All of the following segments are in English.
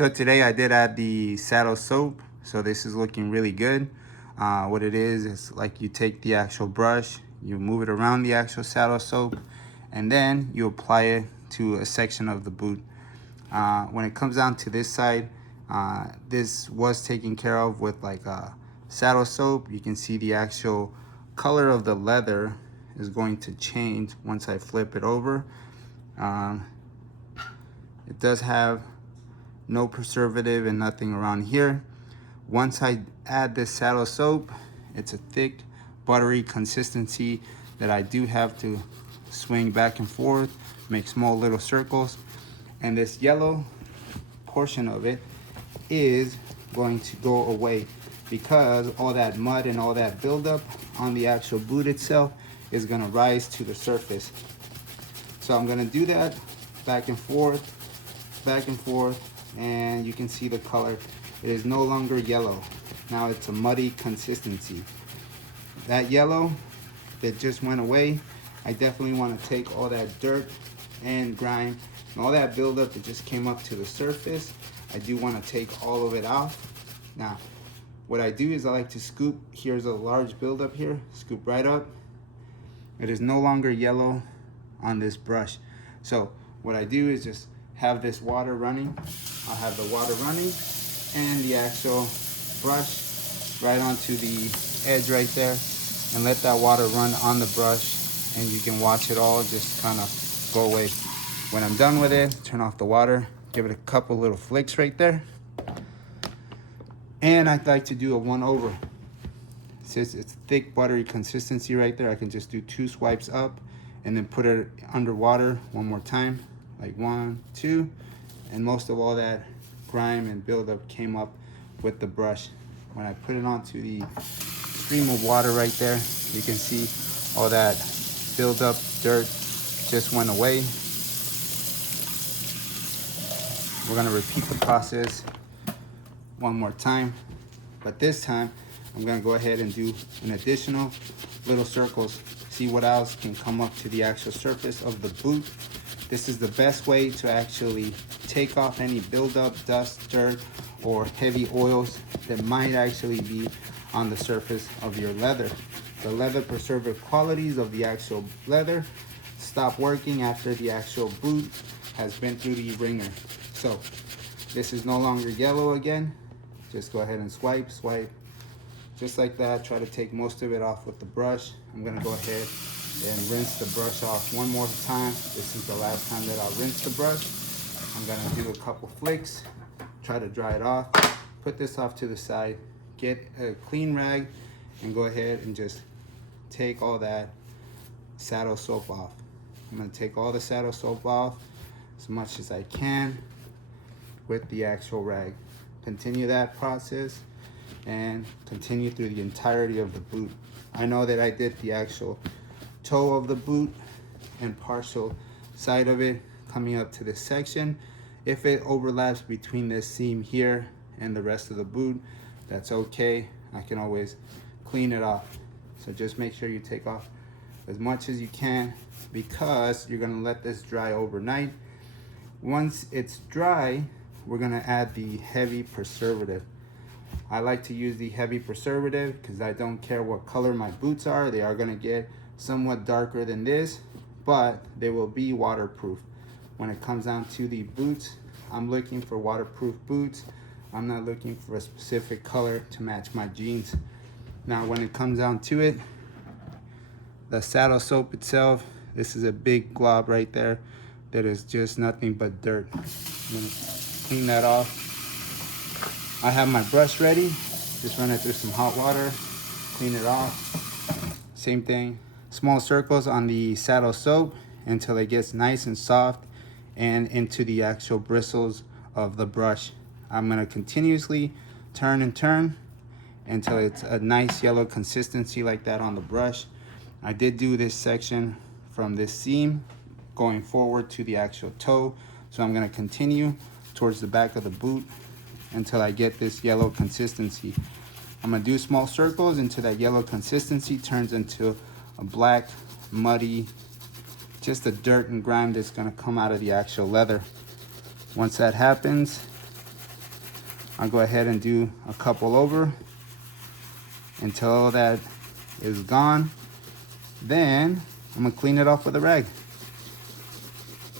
So today I did add the saddle soap. So this is looking really good. What it is like you take the actual brush, you move it around the actual saddle soap, and then you apply it to a section of the boot. When it comes down to this side, this was taken care of with like a saddle soap. You can see the actual color of the leather is going to change once I flip it over. It does have no preservative and nothing around here. Once I add this saddle soap, it's a thick, buttery consistency that I do have to swing back and forth, make small little circles. And this yellow portion of it is going to go away because all that mud and all that buildup on the actual boot itself is gonna rise to the surface. So I'm gonna do that back and forth, and you can see the color. It is no longer yellow. Now it's a muddy consistency. That yellow that just went away, I definitely want to take all that dirt and grime and all that buildup that just came up to the surface. I do want to take all of it off. Now, what I do is I like to scoop. Here's a large buildup here. Scoop right up. It is no longer yellow on this brush. So what I do is just have this water running. I'll have the water running and the actual brush right onto the edge right there, and let that water run on the brush, and you can watch it all just kind of go away. When I'm done with it, turn off the water, give it a couple little flicks right there, and I'd like to do a one over. Since it's thick, buttery consistency right there, I can just do 2 swipes up and then put it underwater one more time, like 1, 2, and most of all that grime and buildup came up with the brush. When I put it onto the stream of water right there, you can see all that buildup dirt just went away. We're gonna repeat the process one more time, but this time I'm gonna go ahead and do an additional little circles, see what else can come up to the actual surface of the boot. This is the best way to actually take off any buildup, dust, dirt, or heavy oils that might actually be on the surface of your leather. The leather preservative qualities of the actual leather stop working after the actual boot has been through the ringer. So this is no longer yellow again. Just go ahead and swipe, just like that. Try to take most of it off with the brush. I'm gonna go ahead and rinse the brush off one more time. This is the last time that I'll rinse the brush. I'm gonna do a couple flicks, try to dry it off, put this off to the side, get a clean rag, and go ahead and just take all that saddle soap off. I'm gonna take all the saddle soap off as much as I can with the actual rag. Continue that process and continue through the entirety of the boot. I know that I did the actual toe of the boot and partial side of it coming up to this section. If it overlaps between this seam here and the rest of the boot, that's okay. I can always clean it off. So just make sure you take off as much as you can because you're gonna let this dry overnight. Once it's dry, we're gonna add the heavy preservative. I like to use the heavy preservative because I don't care what color my boots are. They are gonna get somewhat darker than this, but they will be waterproof. When it comes down to the boots, I'm looking for waterproof boots. I'm not looking for a specific color to match my jeans. Now, when it comes down to it, the saddle soap itself, this is a big glob right there that is just nothing but dirt. I'm gonna clean that off. I have my brush ready. Just run it through some hot water, clean it off. Same thing, small circles on the saddle soap until it gets nice and soft and into the actual bristles of the brush. I'm gonna continuously turn and turn until it's a nice yellow consistency like that on the brush. I did do this section from this seam going forward to the actual toe. So I'm gonna continue towards the back of the boot until I get this yellow consistency. I'm gonna do small circles until that yellow consistency turns into a black, muddy, just the dirt and grime that's gonna come out of the actual leather. Once that happens, I'll go ahead and do a couple over until all that is gone. Then I'm gonna clean it off with a rag.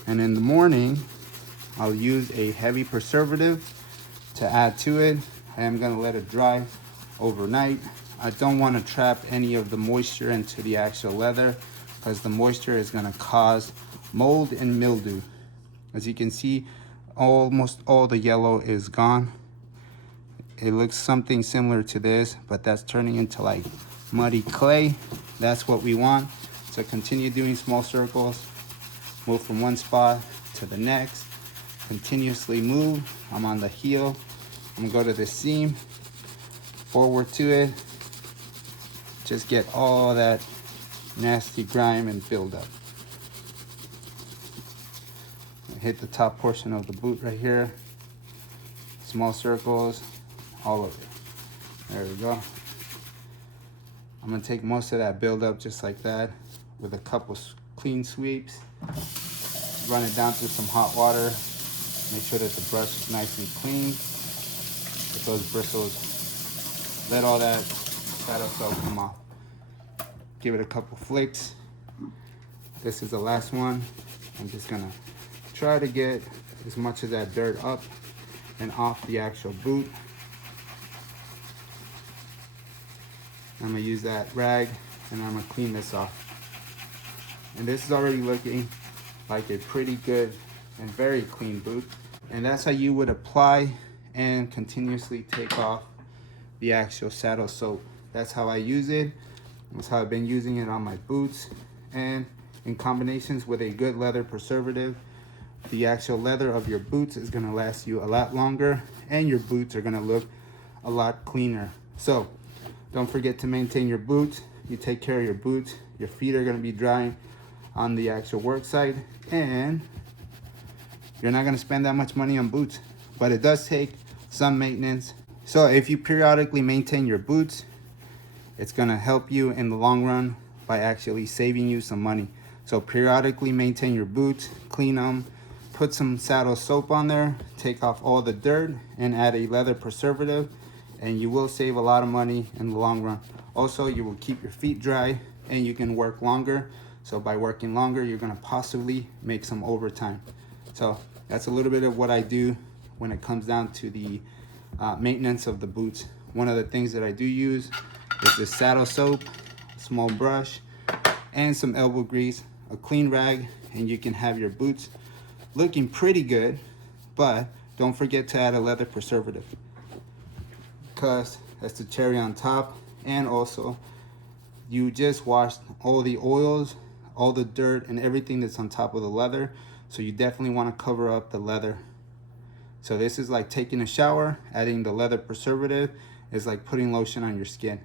And in the morning, I'll use a heavy preservative to add to it. I am gonna let it dry overnight. I don't wanna trap any of the moisture into the actual leather because the moisture is gonna cause mold and mildew. As you can see, almost all the yellow is gone. It looks something similar to this, but that's turning into like muddy clay. That's what we want. So continue doing small circles, move from one spot to the next, continuously move. I'm on the heel. I'm gonna go to the seam, forward to it. Just get all that nasty grime and build up. Hit the top portion of the boot right here. Small circles all over. There we go. I'm gonna take most of that buildup just like that with a couple clean sweeps. Run it down through some hot water. Make sure that the brush is nice and clean. Get those bristles. Let all that saddle soap come off. Give it a couple flicks. This is the last one. I'm just gonna try to get as much of that dirt up and off the actual boot. I'm gonna use that rag and I'm gonna clean this off. And this is already looking like a pretty good and very clean boot. And that's how you would apply and continuously take off the actual saddle soap. That's how I use it. That's how I've been using it on my boots. And in combinations with a good leather preservative, the actual leather of your boots is gonna last you a lot longer and your boots are gonna look a lot cleaner. So don't forget to maintain your boots. You take care of your boots. Your feet are gonna be drying on the actual work site and you're not gonna spend that much money on boots, but it does take some maintenance. So if you periodically maintain your boots, it's gonna help you in the long run by actually saving you some money. So periodically maintain your boots, clean them, put some saddle soap on there, take off all the dirt and add a leather preservative and you will save a lot of money in the long run. Also, you will keep your feet dry and you can work longer. So by working longer, you're gonna possibly make some overtime. So that's a little bit of what I do when it comes down to the maintenance of the boots. One of the things that I do use is the saddle soap, a small brush, and some elbow grease, a clean rag, and you can have your boots looking pretty good, but don't forget to add a leather preservative because that's the cherry on top. And also, you just washed all the oils, all the dirt, and everything that's on top of the leather. So you definitely want to cover up the leather. So this is like taking a shower. Adding the leather preservative is like putting lotion on your skin.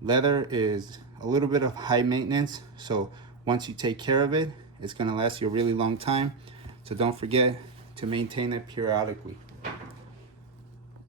Leather is a little bit of high maintenance. So once you take care of it, it's going to last you a really long time. So don't forget to maintain it periodically.